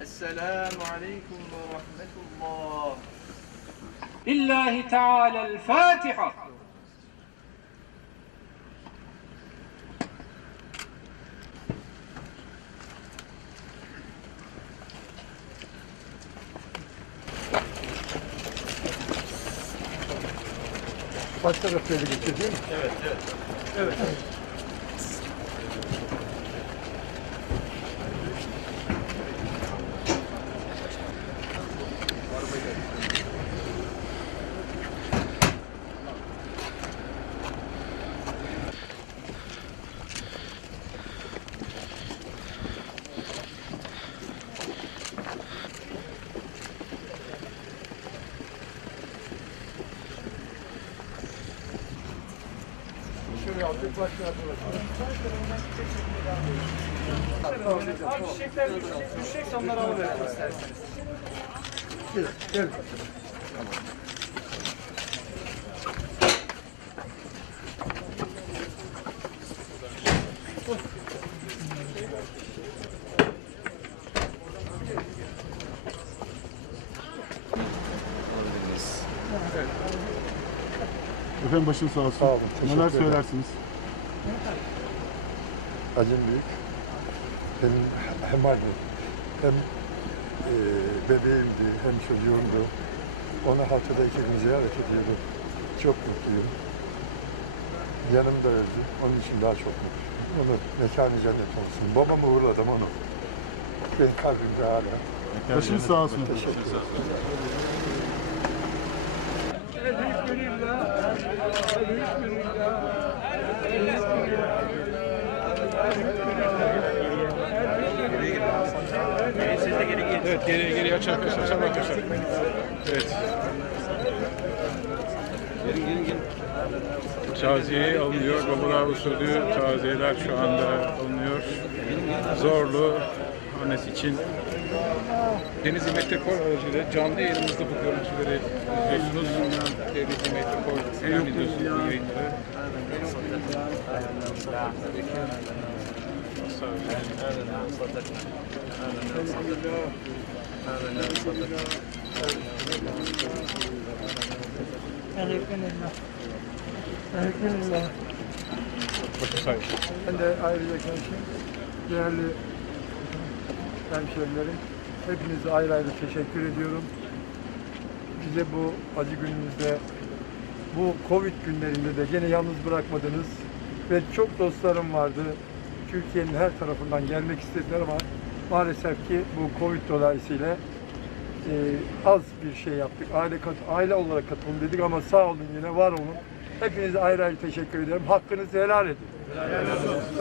السلام عليكم ورحمة الله لله تعالى الفاتحة Başka bir şey Evet, evet. Evet. Abi çiçekler düşecekse onları alıverin isterseniz. Evet, evet. Tamam. Efendim başın sağ olsun. Sağ olun, teşekkür Neler ederim. söylersiniz? Acem Büyük hem, hem anne hem e, bebeğimdi hem çocuğumdu. Ona haftada iki gün ziyaret ediyordum. Çok mutluyum. Yanımda öldü. Onun için daha çok mutluyum. Onu mekanı cennet olsun. Babamı uğurladım onu. Ben kalbimde hala. Başın sağ olsun. Teşekkür ederim. Evet geriye geriye aç arkadaşlar. Aç arkadaşlar. Evet. Gelin gelin gelin. Taziyeyi alınıyor. Babura usulü taziyeler şu anda alınıyor. Zorlu annesi için Denizli Metropol aracıyla canlı yayınımızda bu görüntüleri izliyorsunuz. Denizli Metropol izliyorsunuz bu yayınları. آمنا وصدقنا آمنا وصدقنا Ben de ayrıca şey, değerli hemşehrilerim, hepinize ayrı ayrı teşekkür ediyorum. Bize bu acı günümüzde, bu Covid günlerinde de gene yalnız bırakmadınız ve çok dostlarım vardı. Türkiye'nin her tarafından gelmek istediler ama maalesef ki bu Covid dolayısıyla e, az bir şey yaptık. Aile kat, aile olarak katıldım dedik ama sağ olun yine var olun. Hepinize ayrı ayrı teşekkür ederim. Hakkınızı helal edin. Helal olsun.